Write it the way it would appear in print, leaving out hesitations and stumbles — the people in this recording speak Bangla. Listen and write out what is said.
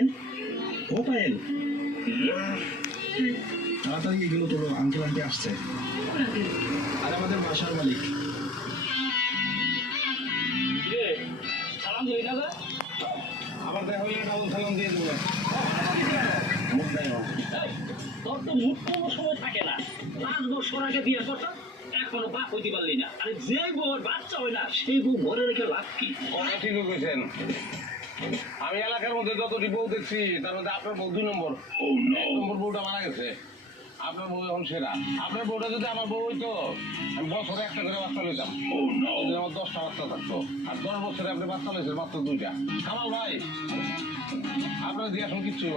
দেখেন ও পায়েল তাড়াতাড়ি এগুলো তোর আঙ্কেল আন্টি আসছে আর আমাদের বাসার মালিক সালাম দিই না আবার দেখা হইলে ডাবল সালাম দিয়ে দেবো তোর তো মুখ কোনো সময় থাকে না 5 বছর আগে বিয়ে করতাম এখনো বাপ হইতে পারলি না আরে যে বউর বাচ্চা হয় না সেই বউ ঘরে রেখে লাভ কি কথা ঠিক কইছেন আমি এলাকার মধ্যে যতটি বউ দেখছি তার মধ্যে আপনার বউ 2 নম্বর 1 নম্বর বউটা মারা গেছে আপনার বউ এখন সেরা আপনার বউটা যদি আমার বউ হইতো আমি বছরে একটা করে বাচ্চা লইতাম যদি আমার 10টা বাচ্চা থাকতো আর 10 বছরে আপনি বাচ্চা লইছেন মাত্র 2টা কামাল ভাই আপনার দিয়ে এখন কিচ্ছু